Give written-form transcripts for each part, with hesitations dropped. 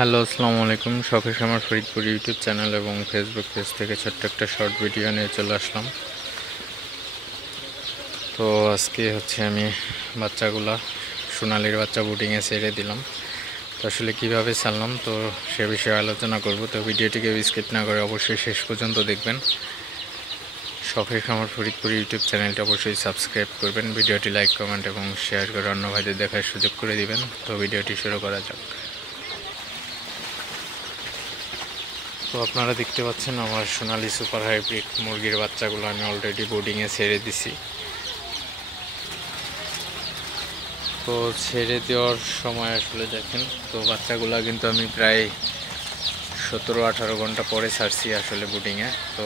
Hello, আসসালামু আলাইকুম। শখের খামার ফরিদপুর ইউটিউব চ্যানেল এবং ফেসবুক পেজ থেকে ছোট্ট একটা শর্ট ভিডিও নিয়ে চলে আসলাম। তো আজকে আমি বাচ্চাগুলা সোনালির বাচ্চা বুডিংয়ে ছেড়ে দিলাম। তো আসলে কীভাবে ছাড়লাম তো সে বিষয়ে আলোচনা করব। তো ভিডিওটিকে স্কিপ না করে অবশ্যই শেষ পর্যন্ত দেখবেন। শখের খামার ফরিদপুর ইউটিউব চ্যানেলটি অবশ্যই সাবস্ক্রাইব করবেন, ভিডিওটি লাইক, কমেন্ট এবং শেয়ার করে অন্য ভাইদের দেখার সুযোগ করে দিবেন। তো ভিডিওটি শুরু করা যাক। তো আপনারা দেখতে পাচ্ছেন আমার সোনালি সুপার হাইব্রিড মুরগির বাচ্চাগুলো আমি অলরেডি বোর্ডিংয়ে ছেড়ে দিছি। তো ছেড়ে দেওয়ার সময় আসলে দেখেন, তো বাচ্চাগুলো কিন্তু আমি প্রায় 17-18 ঘন্টা পরে ছাড়ছি আসলে বোর্ডিংয়ে। তো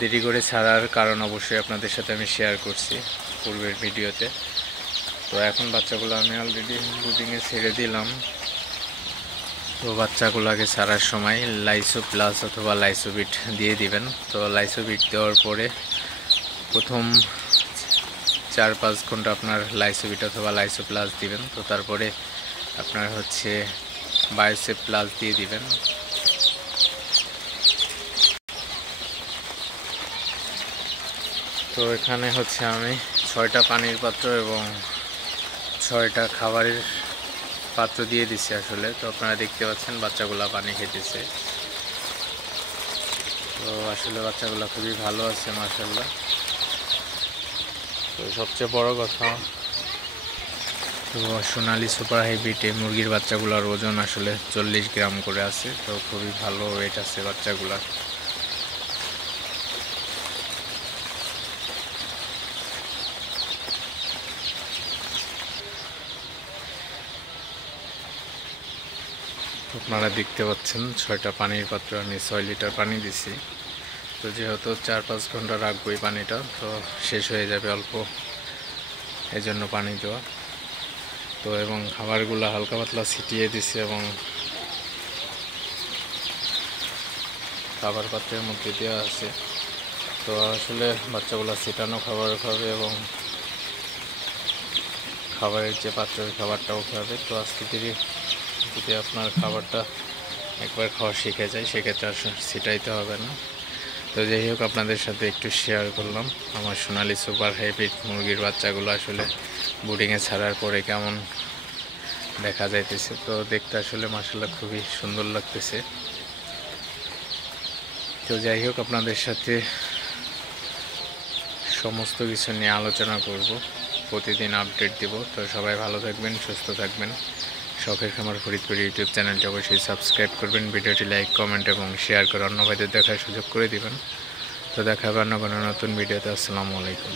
দেরি করে ছাড়ার কারণ অবশ্যই আপনাদের সাথে আমি শেয়ার করছি পূর্বের ভিডিওতে। তো এখন বাচ্চাগুলো আমি অলরেডি বোর্ডিংয়ে ছেড়ে দিলাম। তো বাচ্চাগুলোকে ছাড়ার সময় লাইসো প্লাস অথবা লাইসোবিট দিয়ে দিবেন। তো লাইসোবিট দেওয়ার পরে প্রথম 4-5 ঘন্টা আপনার লাইসোবিট অথবা লাইসো প্লাস দিবেন। তো তারপরে আপনার বায়োসেপ প্লাস দিয়ে দিবেন। তো এখানে আমি 6টা পানির পাত্র এবং 6টা খাবারের পাত্র দিয়ে দিচ্ছি আসলে। তো আপনারা দেখতে পাচ্ছেন বাচ্চাগুলা পানি খেতেছে। তো আসলে বাচ্চাগুলো খুবই ভালো আছে মাশাআল্লাহ। তো সবচেয়ে বড় কথা, তো সোনালি সুপার হাইব্রিড এই মুরগির বাচ্চাগুলোর ওজন আসলে 40 গ্রাম করে আছে। তো খুবই ভালো ওয়েট আছে বাচ্চাগুলার। আপনারা দেখতে পাচ্ছেন 6টা পানির পাত্র আমি 6 লিটার পানি দিছি। তো যেহেতু 4-5 ঘন্টা রাখবো এই পানিটা, তো শেষ হয়ে যাবে অল্প, এই জন্য পানি দেওয়া। তো এবং খাবারগুলো হালকা পাতলা ছিটিয়ে দিছি এবং খাবার পাত্রের মধ্যে দেওয়া আছে। তো আসলে বাচ্চাগুলো ছিটানো খাবার খাবে এবং খাবারের যে পাত্র ওই খাবারটাও খাবে। তো আজকে যদি আপনার খাবারটা একবার খাওয়া শিখে যায় সেক্ষেত্রে আর ছিটাইতে হবে না। তো যাই হোক, আপনাদের সাথে একটু শেয়ার করলাম আমার সোনালি সুপার হাইব্রিড মুরগির বাচ্চাগুলো আসলে বোর্ডিংয়ে ছাড়ার পরে কেমন দেখা যাইতেছে। তো দেখতে আসলে মাশাআল্লাহ খুবই সুন্দর লাগতেছে। তো যাই হোক, আপনাদের সাথে সমস্ত কিছু নিয়ে আলোচনা করব, প্রতিদিন আপডেট দেব। তো সবাই ভালো থাকবেন, সুস্থ থাকবেন। শখের খামার ফরিদপুর ইউটিউব চ্যানেলটি অবশ্যই সাবস্ক্রাইব করবেন, ভিডিওটি লাইক, কমেন্ট এবং শেয়ার করে অন্য ভাইদের দেখার সুযোগ করে দিবেন। তো দেখা হবে অন্য কোনো নতুন ভিডিওতে। আসসালামু আলাইকুম।